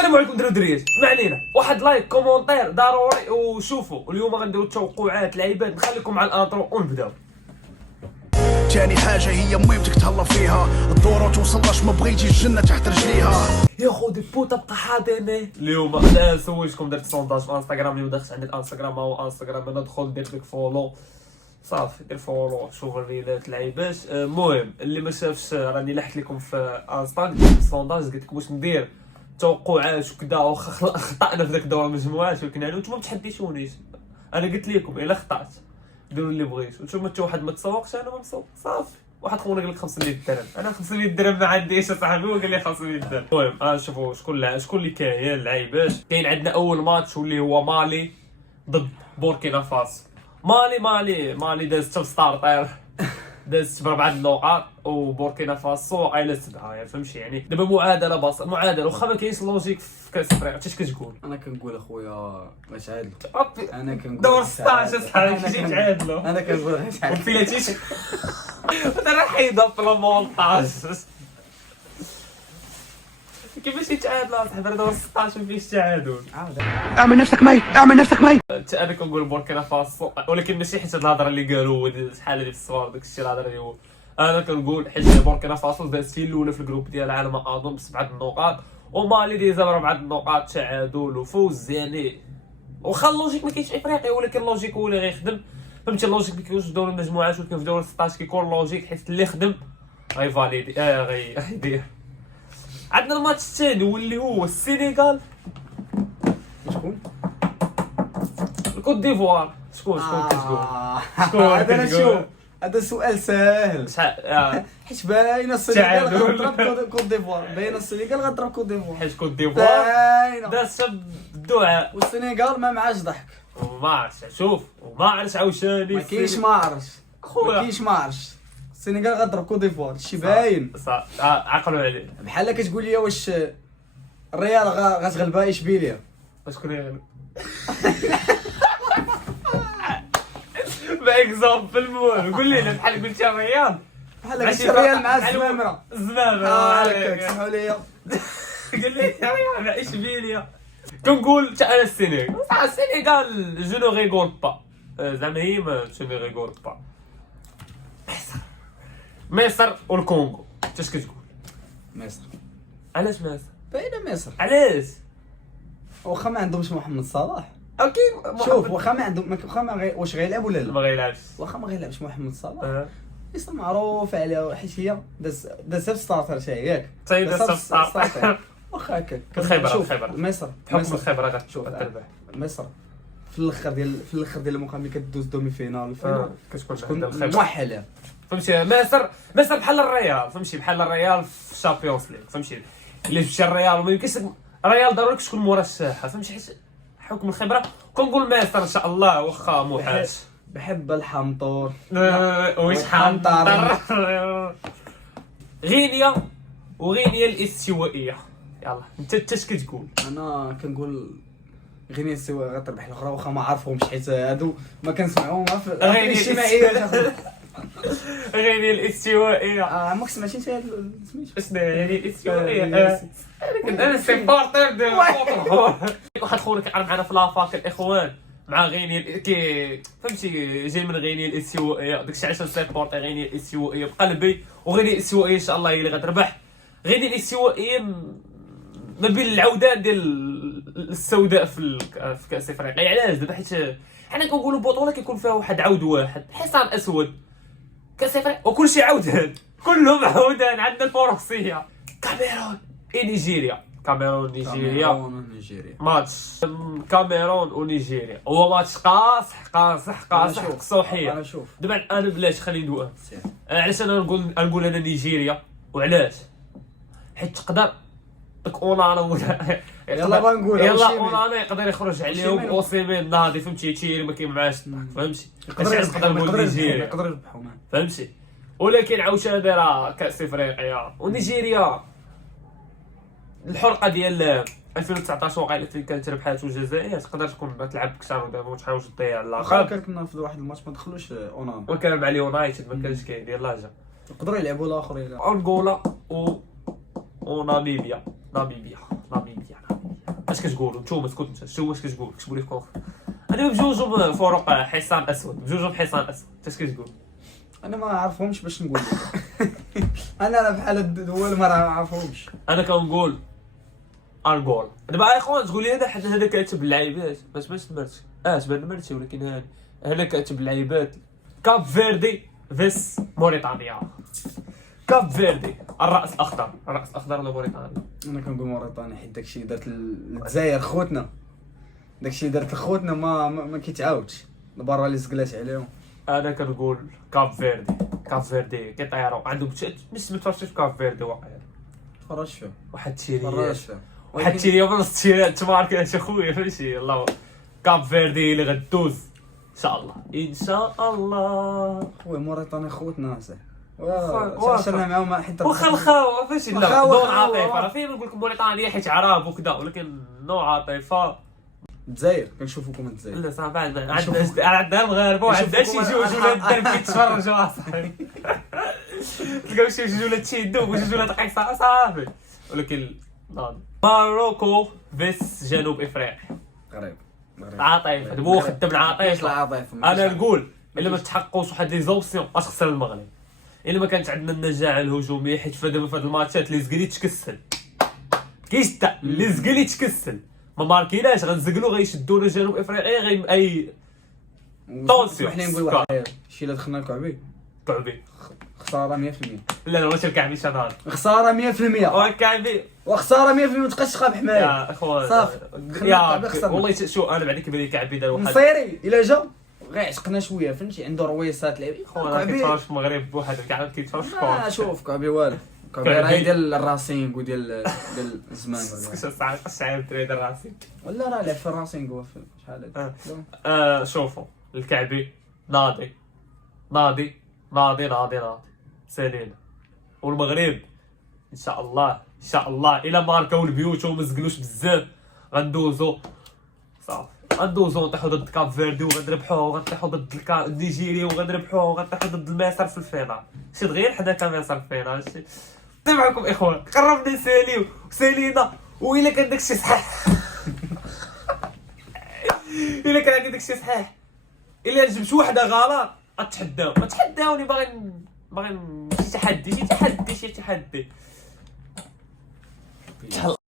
السلام عليكم دراريات، ما علينا. واحد لايك كومونتير ضروري. وشوفوا اليوم غنديروا توقعات لعيبات. نخليكم مع الانترو ونبداو. تاني حاجة هي مهمتك تهلا فيها، الدورة توصلش ما بغيتي الجنة تحت رجليها. يا خودي بوطه بقى حاضني. اليوم انا سولتكم درت سونداج في انستغرام، اللي دخلت عند الانستغرام هو انستغرام، انا دخل درت لك فولو صافي، دير فولو شوف الريلات لعيبات. المهم اللي ما شافش راني لحت لكم في انستغرام درت سونداج، قلت لكم واش ندير توقعات وكذا، واخا خطأنا في ذاك الدور المجموعات، ولكن انا نتوما ما تحديتونيش. انا قلت لكم الا خطأت ديروا اللي بغيتو. نتوما حتى واحد ما تسوقش، انا ما مسوق صافي. واحد خونا قال لك 500 درهم، انا 500 درهم ما عنديش اصاحبي، وقال لي 500 درهم. المهم شوفوا شكون اللي كاين اللعيبات. كاين عندنا اول ماتش واللي هو مالي ضد بوركينا فاسو. مالي دازت بستارتر، دازت ب4 نقاط، وبوركينا فاسو عايله 7. يعني فهمتي، يعني دابا معادله واخا ما كاينش لوجيك في كاس افريقيا. اش كتقول؟ انا كنقول اخويا غتعادلوا. انا كنقول دور 16 اصاحبي كيجي تعادلوا. انا كنقول غتعادلوا وفيلاتيش انا راه حيدها في المونطاج. كيفاش يتعادلوا اصاحبي؟ دور 16 فيه التعادل. اعمل نفسك ميت. انا كنقول بوركينا فاسو، ولكن ماشي حيت الهضره اللي قالوا شحال هذه في الصور داك الشيء الهضره اللي هو. انا كنقول حيت بوركينا فاسو دازت هي الاولى في الجروب ديال العالم اظن ب7 نقاط، ومالي دايزه ب4 نقاط، تعادل وفوز. يعني واخا اللوجيك ما كاينش في افريقيا، ولكن اللوجيك هو اللي غيخدم. فهمتي اللوجيك ما كيكونش في دوري المجموعات، ولكن في دوري 16 كيكون لوجيك، حيت اللي خدم غيفاليدي غيدير. عندنا الماتش الثاني واللي هو السينيغال شكون؟ الكوت ديفوار. شكون كتقول؟ هذا شوف، هذا سؤال ساهل حيت باينه السنغال غتضرب كوت ديفوار، باينه السنغال غتضرب كوت ديفوار، حيت كوت ديفوار باينه دازت بالدعاء. والسنغال ما معاش ضحك. وما عرفتش شوف، وما عرفتش عاوشاني ما كاينش ما عرفتش السنغال غتضرب كوت ديفوار، هادشي باين. عقلوا عليه. بحال كتقول لي واش الريال غتغلبها اشبيليا؟ شكون يغلب؟ باكزومبل المهم قول لي بحال قلتي الريال، بحال الريال مع الزمامره هكاك سمحوا لي. قال لي الريال مع اشبيليا. كنقول حتى انا السينيغال. صح السينيغال جو نو ريغول با، زعما هي ما جو نو ريغول با. مصر والكونغو اش كتقول؟ مصر. علاش مصر؟ باينه مصر. علاش؟ واخا ما عندهمش محمد صلاح. اوكي شوف واخا ما عندهم واش غيلعب ولا لا؟ ما غيلعبش. واخا ما غيلعبش محمد صلاح لسه معروف عليه، حيت هي داز ستارتر حتى ياك داز ستارتر. واخا هكاك الخبره مصر بحكم الخبره غتربح مصر في الاخر ديال المقام اللي كدوز دومي فينال كتكون موحله. فهمتي مصر بحال الريال، فهمتي بحال الريال في الشامبيونز ليغ. فهمتي اللي مشى الريال وما يمكنش الريال ضروري تكون مورا الساحه، فهمتي حيت حكم الخبره. كنقول مصر ان شاء الله واخا موحاش. بحب الحنطور. واش حنطر. غينيا الاستوائيه. يلا انت اش كتقول؟ انا كنقول غينيا الاستوائيه غتربح الاخرى، واخا ما عارفهمش حيت هادو ما كنسمعوهم في الاجتماعيات. غينيا الاستوائيه. عمرك سمعتي انت سميتو شنو يعني الاستوائيه؟ انا سيبورتر ديال واحد خونا كيقرا معنا في لافاك الاخوان مع غينيا فهمتي جاي من غينيا الاستوائيه، داكشي علاش سيبورتر غينيا الاستوائيه بقلبي. وغينيا الاستوائيه ان شاء الله هي اللي غتربح. غينيا الاستوائيه ما بين العودان ديال السوداء في كاس افريقيا. علاش دابا؟ حيت حنا كنقولوا بطوله كيكون فيها واحد عود واحد، حصان اسود. كاس افريقيا وكلشي عودان، كلهم عودان. عندنا الفرنسيه كاميرون نيجيريا. ماتش كاميرون ونيجيريا هو ماتش قاصح قصوحيه. انا شوف دابا انا بلاش خليني ندوي. علاش انا نقول انا نيجيريا؟ وعلاش؟ حيت تقدر داك اونانا يلا اونانا يقدر يخرج عليهم اوسيمين ناضي، فهمتي تيري ما كاين معاش، فهمتي نقدر نقول نيجيريا، يقدر يربحوا فهمتي. ولكن عاوتاني راه كاس افريقيا ونيجيريا الحرقه ديال 2019 وقيله فين كانت ربحات الجزائر تقدر تكون تلعب بكثار، ودابا ما تحاولش تضيع اللقب. كنا في واحد الماتش ما دخلوش اونانا، وكان مع اليونايتد ما كانش كاين ديال لاجا. يقدروا يلعبوا الاخرين انغولا وناميبيا. ناميبيا اش كتقولوا نتوما؟ اسكت شنو واش كتقول؟ كتبوا لي في كوخ. انا بجوجهم فروق حصان اسود، بجوجهم حصان اسود. اش كتقول؟ انا ما عارفهمش باش نقول لك. انا بحال الدول ما عارفهمش. انا كنقول الجول. دابا اخوان تقول لي هذا كاتب اللعيبات باش تمرتش. تبان مرتي، ولكن هذا كاتب اللعيبات. كاب فيردي فيس موريتانيا. كاب فيردي الراس الاخضر، الراس الاخضر لموريتانيا. انا كنقول موريتانيا حيت داكشي دارت الجزائر خوتنا، داكشي دارت لخوتنا ما كيتعاودش. برا اللي زقلات عليهم. انا كنقول كاب فيردي. كاب فيردي كيطيروا عندهم مش متفرجتش في كاب فيردي واقيلا. تفرج فيه، واحد التيريات تفرج فيه. واحد التيريات من التيريات تمارك اش اخويا فهمتي. الله كاب فيردي اللي غدوز ان شاء الله ان شاء الله. خويا موريتانيا خوتنا صاحبي. واخا. عشرنا معاهم حيت واخا الخاوه فهمتي. لا الخاوة دون خاوة. عاطفه راه فين نقول لكم موريتانيا حيت عرب وكذا، ولكن نوع عاطفه. الجزائر كنشوفوكم الجزائر. لا صافي عندنا المغاربه وعندنا شي جوج ولا الدرب كيتفرجوا اصاحبي. تلقاو شي جوج ولا تشيدو وجوج ولا دقيقه صافي. ولكن ماروكو فيس جنوب افريقيا. غريب عاطفه دابا خدام العاطفه. العاطفه انا نقول الا ما تحققوش واحد لي زوبسيون غتخسر المغرب. الا ما كانت عندنا النجاعه الهجوميه، حيت دابا في هاد الماتشات اللي زقلي تكسل كيشتا اللي زقلي تكسل ما ماركيناش غنزقلو غيشدونا جنوب افريقيا غي اي طونسيون. وحنا نقول واحد شي الا دخلنا الكعبي كعبي. خساره 100%. لا ماشي الكعبي شنهار خساره 100%. والكعبي وخساره 100% ما تبقاش تخاف حمايه. يا اخوان صافي. يا والله شو انا بعد كيبان لي كعبي دار واحد نصيري الا جا غيعشقنا شويه فهمتي، عنده رويصات لعبي. خويا كيتفرج في المغرب بواحد الكعب كيتفرج في الكره. شوف كعبي والو. كعبي راه ديال الراسينغ وديال الزمان ولا شحال تريد راسي ولا راه لعب في الراسينغ هو في شحال شوفوا الكعبي ناضي سالينا. والمغرب ان شاء الله الا ماركاو البيوت وما زقلوش بزاف غندوزو صافي. غندوزو نطيحو ضد كاب فيردي وغنربحوه، وغنطيحو ضد نيجيريا وغنربحوه، وغنطيحو ضد المصر في الفينال. شي دغيا حنا كمصر في الفينال. شي تبعكم اخوان قربنا نساليو وسالينا. وإلا كان داكشي صحيح الا كان هكا داكشي صحيح، الا جبت وحده غلط غتحداوني. باغي شي تحدي